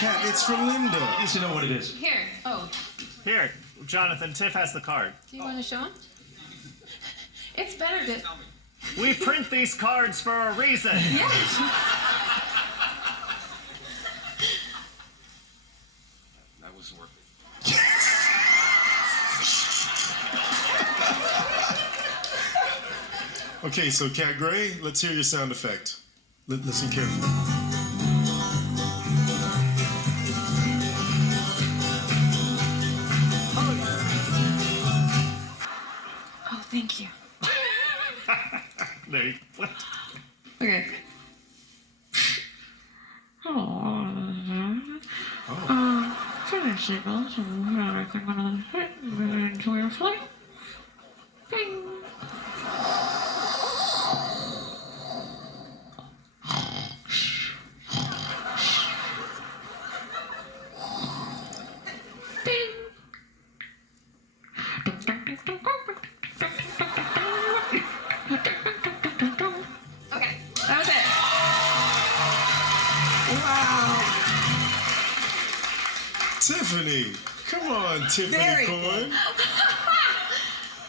Cat, it's for Linda. You should know what it is. Here. Oh, Here, Jonathan, Tiff has the card. do you want to show him? It's better to. We print these cards for a reason. Yes. That was worth it. Okay, so Cat Gray, let's hear your sound effect. Listen carefully. Oh, thank you. There you flipped. Okay. Finish signals and everything on the hit into your flight. Bing. Bing. Okay, that was it. Tiffany! Come on, Tiffany Very Coin. good.